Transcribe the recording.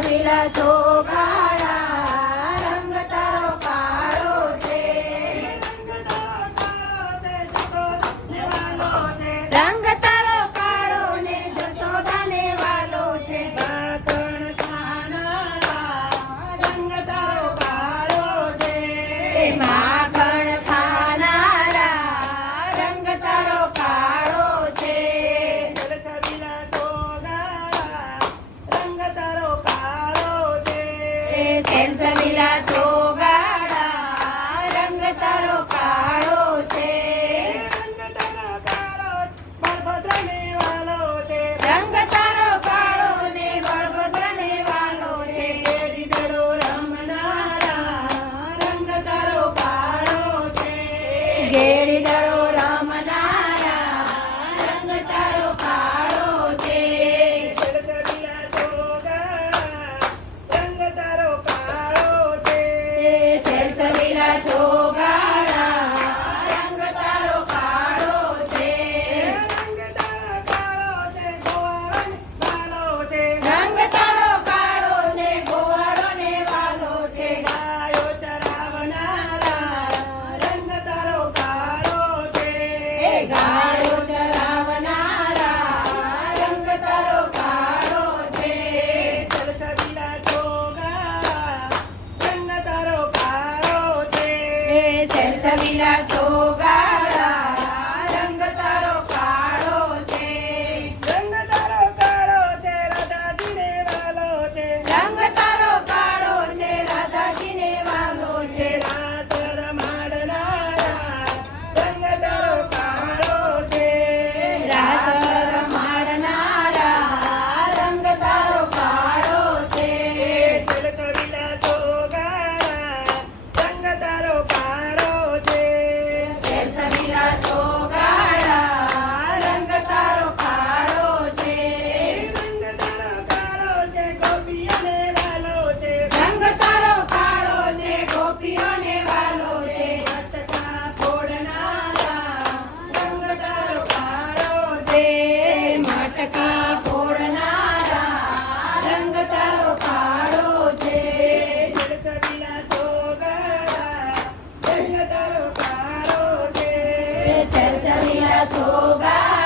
છબીલા ચોગાડા રંગ તારો કાળો છે. રંગ તારો કાળો ને જશોદાને વાલો છે. માખણ ખાનારા રંગ તારો કાળો છે. માખણ ખાનારા રંગ તારો કાળો છે. છબીલા ચોગાડા રંગ તારો કાળો છે. છબીલા ચોગાડા રંગ તારો કાળો છે. રંગ તારો કાળો બળભદ્રને વાલો છે. રંગ તારો કાળો ને બળભદ્રને વાલો છે. ઘેરી દડો રમનારા રંગ તારો કાળો છે. ગેડી દડો રમનારા રંગ તારો કાળો છે. છબીલા ચોગાડા રંગ તારો કાળો છે. છબીલા ચોગાડા રંગ તારો કાળો છે. રંગ તારો કાળો છે. ગોવાળોને વાલો છે. રંગ તારો કાળો છે. ગોવાળો ને વાલો છે. ગાયો ચરાવનારા રંગ તારો કાળો છે. ગાયો ચરાવનારા રંગ તારો કાળો છે. છબીલા ચોગાડા રંગ તારો કાળો છે. છબીલા ચોગાડા રંગ તારો કાળો છે. રંગ તારો કાળો છે. રાધાજીને વાલો છે. રંગ તારો કાળો છે. રાધાજીને વાલો છે. રાસ રમાડનારા રંગ તારો કાળો છે. રાસ રમાડનારા રંગ તારો કાળો છે. છબીલા ચોગાડા રંગ તારો કાળો છે. છબીલા ચોગાડા રંગ તારો કાળો છે. રંગ તારો કાળો છે. ગોપીઓને વાલો છે. રંગ તારો કાળો છે. ગોપીઓને વાલો છે. મટકા ફોડનારા રંગ તારો કાળો છે. મટકા ફોડનારા રંગ તારો કાળો છે. છબીલા ચોગાડા રંગ તારો કાળો છે. છબીલા ચોગાડા